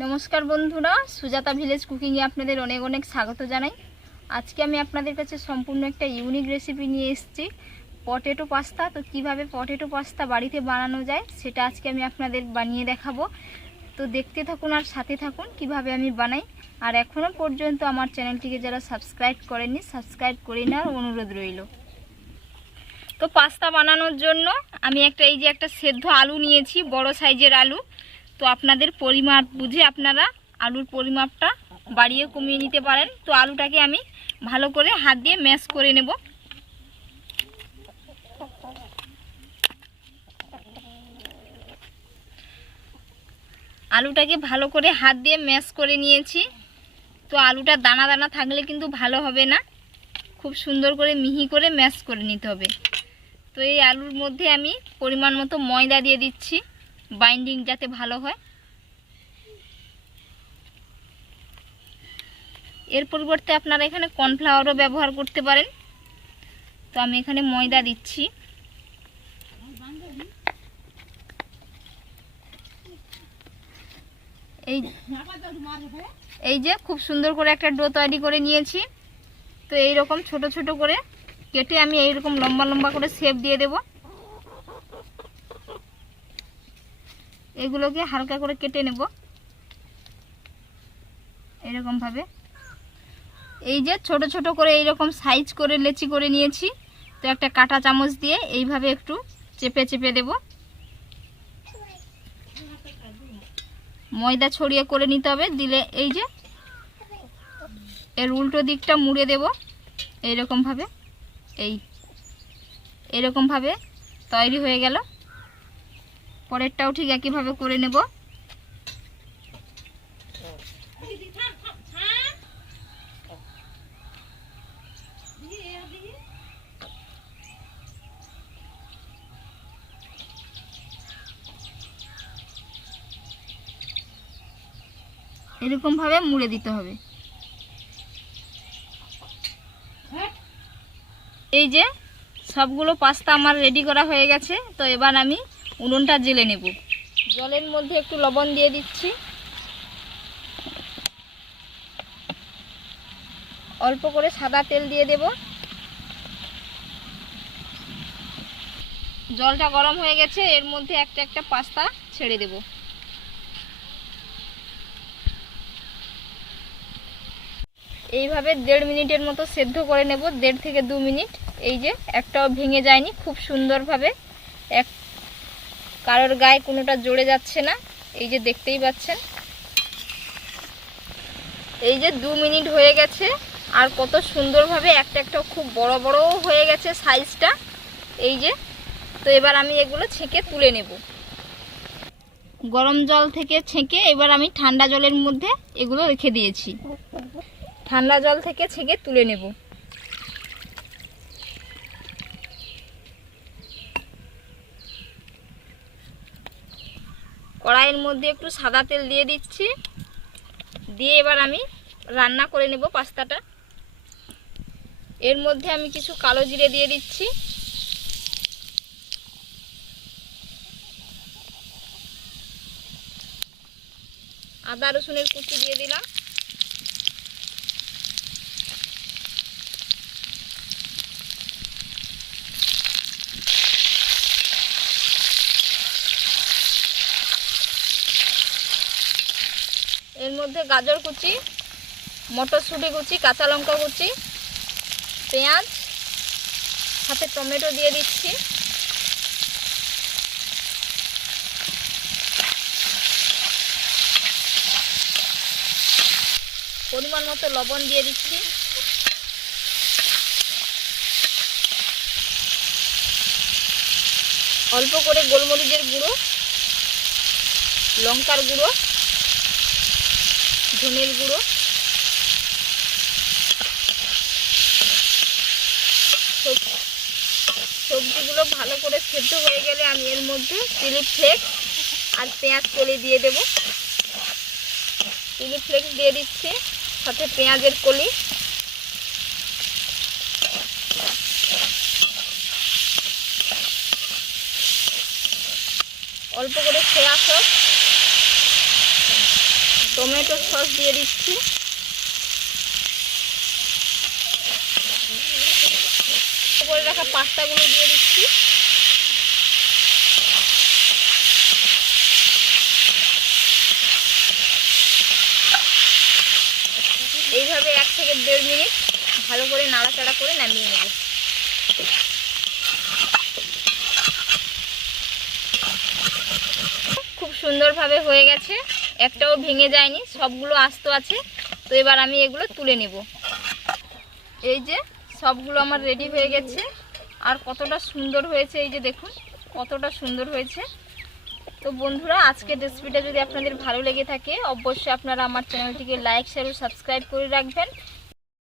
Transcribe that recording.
নমস্কার বন্ধুরা, সুজাতা ভিলেজ কুকিংয়ে আপনাদের অনেক অনেক স্বাগত জানাই। আজকে আমি আপনাদের কাছে সম্পূর্ণ একটা ইউনিক রেসিপি নিয়ে এসেছি পটেটো পাস্তা তো কীভাবে পটেটো পাস্তা বাড়িতে বানানো যায়, সেটা আজকে আমি আপনাদের বানিয়ে দেখাবো। তো দেখতে থাকুন আর সাথে থাকুন কীভাবে আমি বানাই। আর এখনও পর্যন্ত আমার চ্যানেলটিকে যারা সাবস্ক্রাইব করেননি সাবস্ক্রাইব করে নেওয়ার অনুরোধ রইল। তো পাস্তা বানানোর জন্য আমি একটা, এই যে একটা সেদ্ধ আলু নিয়েছি, বড় সাইজের আলু। তো আপনাদের পরিমাপ বুঝে আপনারা আলুর পরিমাপটা বাড়িয়ে কমিয়ে নিতে পারেন। তো আলুটাকে আমি ভালো করে হাত দিয়ে ম্যাশ করে নেব। আলুটাকে ভালো করে হাত দিয়ে ম্যাশ করে নিয়েছি। তো আলুটা দানা দানা থাকলে কিন্তু ভালো হবে না। খুব সুন্দর করে মিহি করে ম্যাশ করে নিতে হবে। তো এই আলুর মধ্যে আমি পরিমাণ মতো ময়দা দিয়ে দিচ্ছি। বাইন্ডিং যাতে ভালো হয়। এর পরিবর্তে আপনারা এখানে কর্নফ্লাওয়ারও ব্যবহার করতে পারেন। তো আমি এখানে ময়দা দিচ্ছি। এই এই যে খুব সুন্দর করে একটা ডো তৈরি করে নিয়েছি। তো এই রকম ছোট ছোট করে কেটে আমি এইরকম লম্বা লম্বা করে শেপ দিয়ে দেব। এগুলোকে হালকা করে কেটে নেব। এরকম ভাবে। এই যে ছোট ছোট করে এইরকম সাইজ করে লেচি করে নিয়েছি, তো একটা কাটা চামচ দিয়ে এইভাবে একটু চেপে চেপে দেব। ময়দা ছড়িয়ে করে নিতে হবে, দিলে এই যে এর উল্টো দিকটা মুড়ে দেব এইরকমভাবে এই এরকমভাবে তৈরি হয়ে গেল। পরেরটাও ঠিক একইভাবে করে নেব। এরকমভাবে মুড়ে দিতে হবে। এই যে সবগুলো পাস্তা আমার রেডি করা হয়ে গেছে, তো এবার আমি উনুনটা জেলে নেব। জলের মধ্যে একটু লবণ দিয়ে দিচ্ছি। অল্প করে সাদা তেল দিয়ে দেব। জলটা গরম হয়ে গেছে, এর মধ্যে একটা একটা পাস্তা ছেড়ে দেব। এইভাবে দেড় মিনিটের মতো সেদ্ধ করে নেব, দেড় থেকে দু মিনিট। এই যে একটাও ভেঙে যায়নি, খুব সুন্দরভাবে এক কারোর গায়ে কোনোটা জড়ে যাচ্ছে না। এই যে দেখতেই পাচ্ছেন। এই যে দু মিনিট হয়ে গেছে, আর কত সুন্দরভাবে একটা একটা খুব বড় বড়ও হয়ে গেছে সাইজটা। এই যে, তো এবার আমি এগুলো ছেঁকে তুলে নেব। গরম জল থেকে ছেঁকে এবার আমি ঠান্ডা জলের মধ্যে এগুলো রেখে দিয়েছি। ঠান্ডা জল থেকে ছেঁকে তুলে নেব। কড়াইয়ের মধ্যে একটু সাদা তেল দিয়ে দিচ্ছি। দিয়ে এবার আমি রান্না করে নেব পাস্তাটা। এর মধ্যে আমি কিছু কালো জিরে দিয়ে দিচ্ছি। আদা রসুনের কুচি দিয়ে দিলাম। এর মধ্যে গাজর কুচি, মটরশুঁটি কুচি, কাঁচা লঙ্কা কুচি, পেঁয়াজ সাথে টমেটো দিয়ে দিচ্ছি। পরিমাণ মতো লবণ দিয়ে দিচ্ছি। অল্প করে গোলমরিচের গুঁড়ো, লঙ্কার গুঁড়ো ধনের গুঁড়ো। সবজিগুলো ভালো করে সেদ্ধ হয়ে গেলে আমি এর মধ্যে চিলি ফ্লেক্স আর পেঁয়াজ কলি দিয়ে দেব। চিলি ফ্লেক্স দিয়ে দিচ্ছি, সাথে পেঁয়াজের কলি। অল্প করে সয়া সস। টমেটো সস দিয়ে দিচ্ছি। করে রাখা পাস্তাগুলো দিয়ে দিচ্ছি। এইভাবে এক থেকে দেড় মিনিট ভালো করে নাড়াচাড়া করে নামিয়ে নেব। খুব সুন্দরভাবে হয়ে গেছে। একটাও ভেঙে যায়নি, সবগুলো আস্ত আছে। তো এবার আমি এগুলো তুলে নেব। এই যে সবগুলো আমার রেডি হয়ে গেছে। আর কতটা সুন্দর হয়েছে, এই যে দেখুন, কতটা সুন্দর হয়েছে। তো বন্ধুরা, আজকের রেসিপিটা যদি আপনাদের ভালো লেগে থাকে, অবশ্যই আপনারা আমার চ্যানেলটিকে লাইক শেয়ার ও সাবস্ক্রাইব করে রাখবেন।